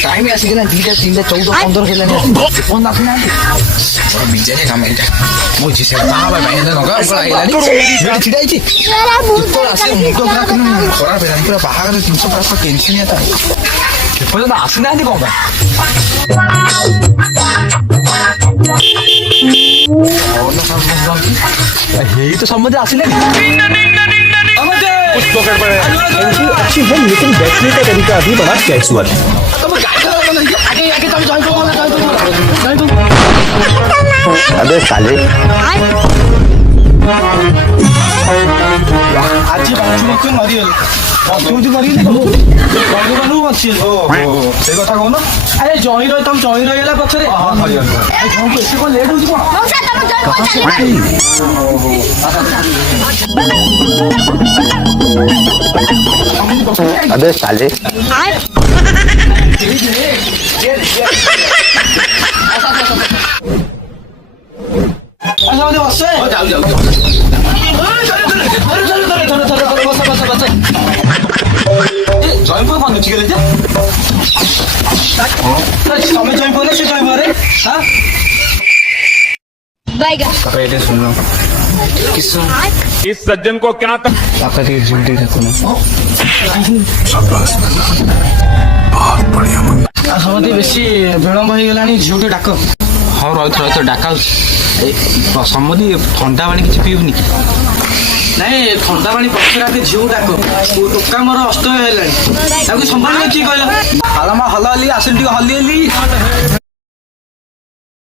Time आसिक 2टा 3टा 14 15 ହେଲାନି phone ଆସିନାହାନ୍ତି ବିଜାରିଆ କାମ ଏଇଟା ମୋ ଝିଅ ସେ ବାହା ଭାଇ ଟଙ୍କା ଆଇଲାନି ଛିଡ଼ା ହେଇଛି ଆସିବ ମୁଣ୍ଡ ପୁରା ଖରାପ ହେଲାନି ପୁରା ବାହାଘର ଜିନିଷ ପୁରା ଟେନସନ୍ ଏଟା ଏପର୍ଯ୍ୟନ୍ତ ଆସିନାହାନ୍ତି କ'ଣ ପାଇଁ ହେଇ ତ ସମସ୍ତେ ଆସିଲେନି अच्छी है लेकिन बैठने का तरीका अभी बड़ा कैजुअल है। अबे साले आज से कथा कौन अरे जही रही तुम जही रहीगला पछरे लेट हो अबे साले জয়পুর ফোন ঠিক আছে তুমি জয়পুর সে জয়পুর রে হ্যাঁ पहले सुन लो इस सज्जन को क्या आपका ती ड्यूटी रखो ना समझते बेसी विलम्ब हो गलानी झिउटे डाक हाँ रही तो डाका समझी ठंडा पानी किसी पीबुनि कि ନାଇଁ ଥଣ୍ଡା ପାଣି ପଛରେ ରାତି ଝିଅ ଡାକ ଟୋକା ମୋର ଅସ୍ତ ହେଲାଣି ତାକୁ ସମ୍ଭାଳିବ କିଏ କହିଲ ହଲ ହଲି ଆସିଲି ଟିକେ ହଲି